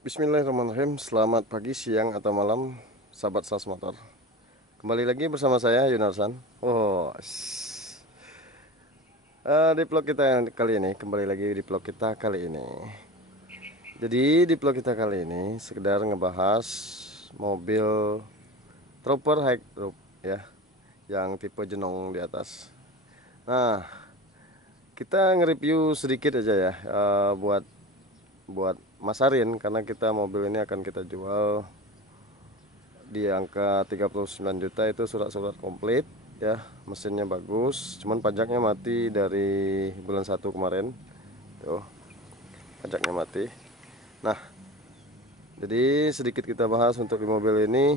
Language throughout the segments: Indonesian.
Bismillahirrahmanirrahim. Selamat pagi, siang, atau malam, sahabat Sas Motor. Kembali lagi bersama saya Yunarsan. Di vlog kita yang kali ini, kembali lagi di vlog kita kali ini. Jadi di vlog kita kali ini sekedar ngebahas mobil Trooper High Roof ya, yang tipe jenong di atas. Nah, kita nge-review sedikit aja ya, buat masarin, karena kita mobil ini akan kita jual di angka 39 juta. Itu surat-surat komplit ya, mesinnya bagus, cuman pajaknya mati dari bulan 1 kemarin tuh, pajaknya mati. Nah, jadi sedikit kita bahas untuk di mobil ini.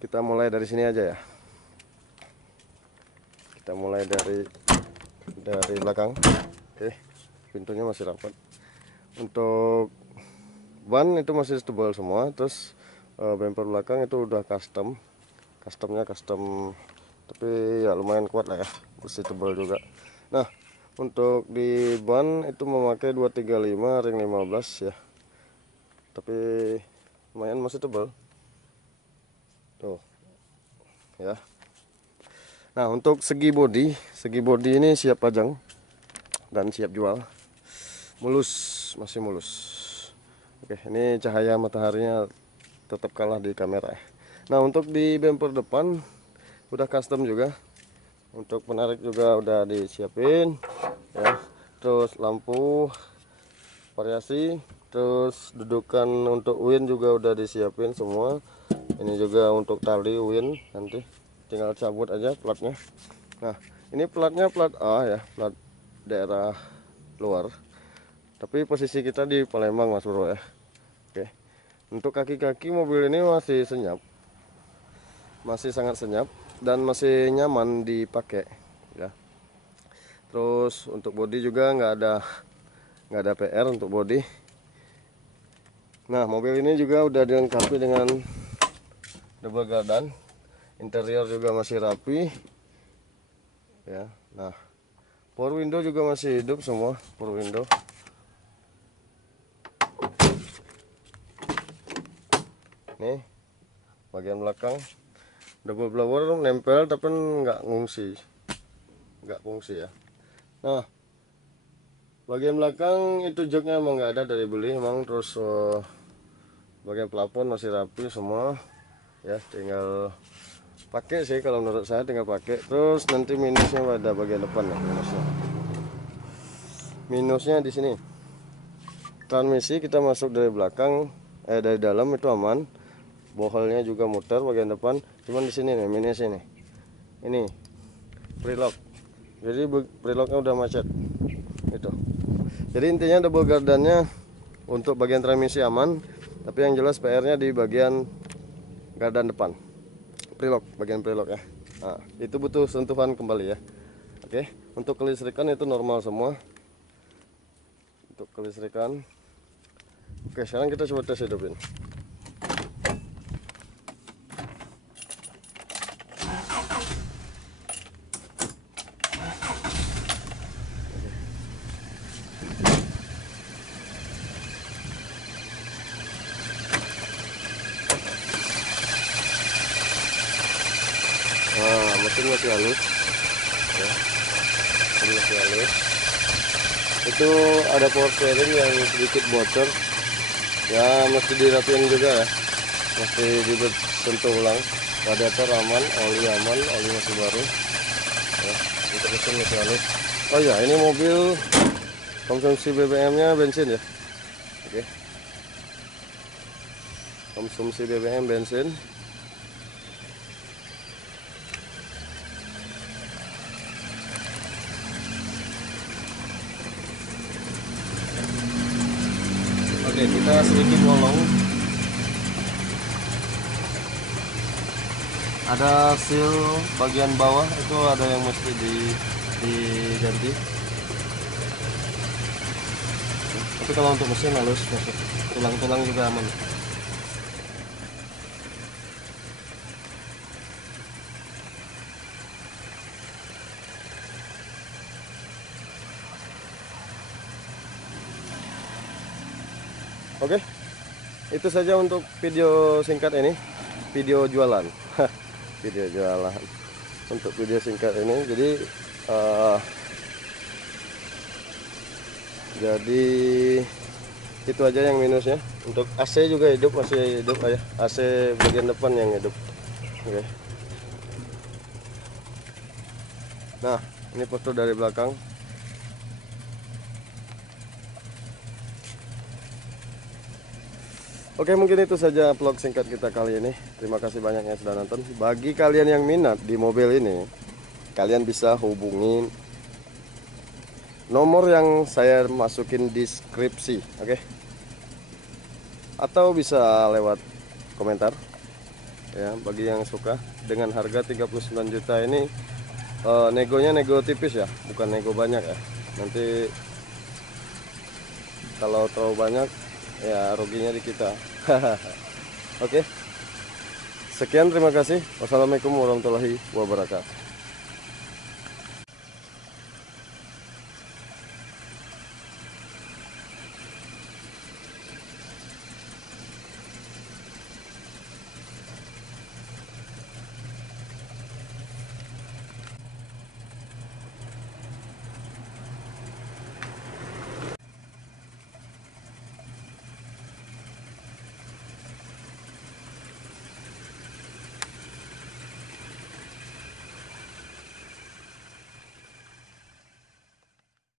Kita mulai dari sini aja ya, kita mulai dari belakang. Oke, pintunya masih rapat. Untuk ban itu masih tebal semua. Terus bumper belakang itu udah customnya custom, tapi ya lumayan kuat lah ya, masih tebal juga. Nah, untuk di ban itu memakai 235 ring 15 ya, tapi lumayan masih tebal tuh ya. Nah, untuk segi bodi ini siap pajang dan siap jual, mulus, masih mulus. Oke, ini cahaya mataharinya tetap kalah di kamera. Nah, untuk di bumper depan udah custom juga. Untuk penarik juga udah disiapin ya. Terus lampu variasi, terus dudukan untuk win juga udah disiapin semua. Ini juga untuk tali win, nanti tinggal cabut aja platnya. Nah, ini platnya plat A ya, plat daerah luar, tapi posisi kita di Palembang Mas Bro ya. Oke, untuk kaki-kaki mobil ini masih senyap, masih sangat senyap dan masih nyaman dipakai ya. Terus untuk bodi juga nggak ada PR untuk bodi. Nah, mobil ini juga udah dilengkapi dengan double gardan, interior juga masih rapi ya. Nah, power window juga masih hidup semua, power window. Nih, bagian belakang double blower nempel tapi nggak fungsi ya. Nah, bagian belakang itu joknya emang nggak ada, dari beli emang. Terus bagian plafon masih rapi semua ya, tinggal pakai sih kalau menurut saya, tinggal pakai. Terus nanti minusnya pada bagian depan ya, minusnya di sini. Transmisi kita masuk dari belakang, dari dalam itu aman. Boholnya juga muter bagian depan, cuman di sini nih minusnya nih. Ini prelock, jadi prelocknya udah macet itu. Jadi intinya double gardannya untuk bagian transmisi aman, tapi yang jelas PR-nya di bagian gardan depan, prelock, bagian prelock ya. Nah, itu butuh sentuhan kembali ya. Oke, untuk kelistrikan itu normal semua. Untuk kelistrikan, oke, sekarang kita coba tes hidupin. Nah, mesin masih halus ya, mesin masih halus. Itu ada power steering yang sedikit bocor ya, mesti dirapiin juga ya, mesti disentuh ulang. Radiator aman, oli aman, oli masih baru ya. Untuk mesin masih halus. Oh ya, ini mobil konsumsi BBM nya bensin ya. Oke, konsumsi BBM bensin. Oke, kita sedikit ngolong. Ada seal bagian bawah itu ada yang mesti diganti. Tapi kalau untuk mesin halus, masuk tulang-tulang juga aman. Oke, itu saja untuk video singkat ini, video jualan. Video jualan untuk video singkat ini. Jadi itu aja yang minusnya. Untuk AC juga hidup, masih hidup ya. AC bagian depan yang hidup. Oke. Nah, ini foto dari belakang. Oke, mungkin itu saja vlog singkat kita kali ini. Terima kasih banyak yang sudah nonton. Bagi kalian yang minat di mobil ini, kalian bisa hubungin nomor yang saya masukin di deskripsi, oke? Atau bisa lewat komentar. Ya, bagi yang suka dengan harga 39 juta ini, negonya nego tipis ya, bukan nego banyak ya. Nanti kalau terlalu banyak ya ruginya di kita. Oke, sekian, terima kasih. Wassalamualaikum warahmatullahi wabarakatuh.